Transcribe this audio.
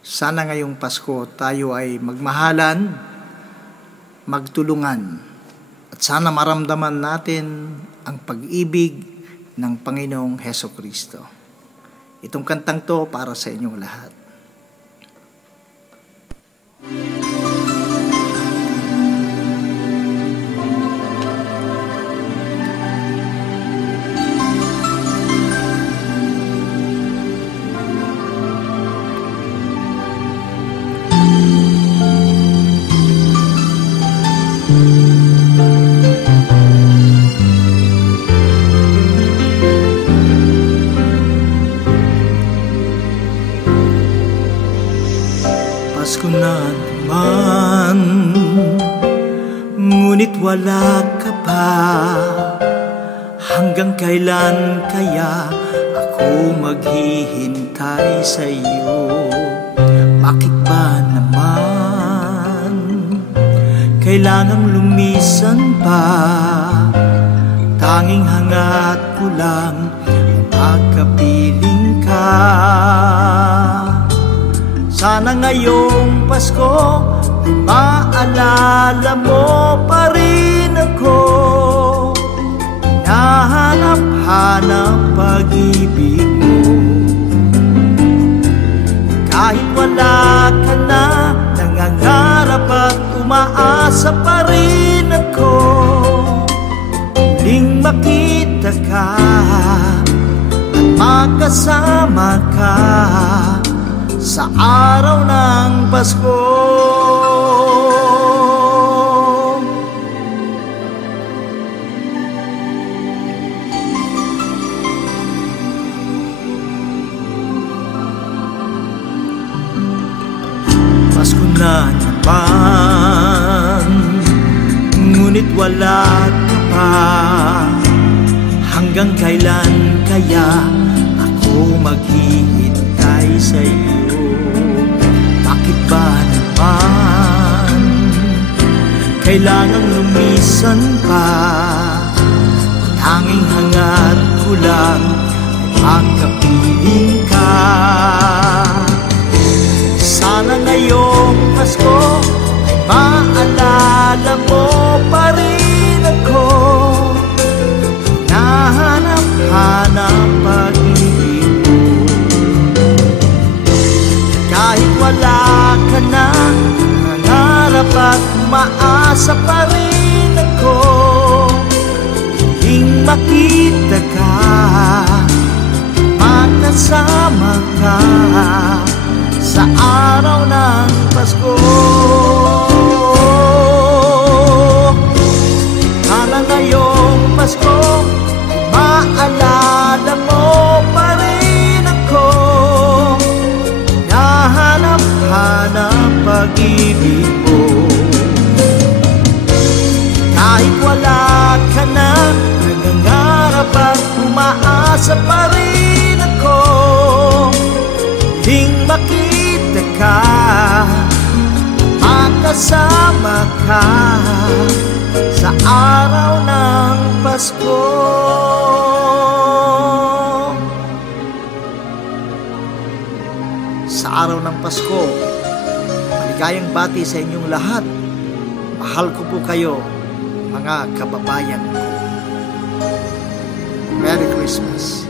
Sana ngayong Pasko tayo ay magmahalan, magtulungan, at sana maramdaman natin ang pag-ibig ng Panginoong Hesukristo. Itong kantang to para sa inyong lahat. Pasko na naman, ngunit wala ka pa. Hanggang kailan kaya ako maghihintay sa iyo? Bakit ba naman kailangang lumisan pa? Tanging hangat ko lang magkapiling ka. Sana ngayong Pasko ay maalala mo pa rin ako. Hinahanap-hanap pag-ibig mo. Kahit wala ka na, nangangarap at umaasa pa rin ako. Muling makita ka at makasama ka sa araw ng Pasko. Pasko na naman, ngunit wala ka pa. Hanggang kailan kaya ako maghihintay sa iyo? Bakit ba naman kailangang lumisan pa? Tanging hangat ko lang ay magkapiling ka. Sana ngayong Pasko ay maalala mo pa rin ako. Hinahanap-hanap pag-ibig mo. Kahit wala ka na, nangarap at umaasa pa rin ako. Muling makita ka, makasama ka sa araw ng Pasko. Sana ngayong Pasko ay maalala mo pa rin ako. Hanap-hanap pag-ibig mo. Kahit wala ka na, nangangarap at umaasa pa rin ako. Muling makita ka, makasama ka sa araw ng Pasko. Sa araw ng Pasko, maligayang bati sa inyong lahat. Mahal ko po kayo, mga kababayan ko. Merry Christmas.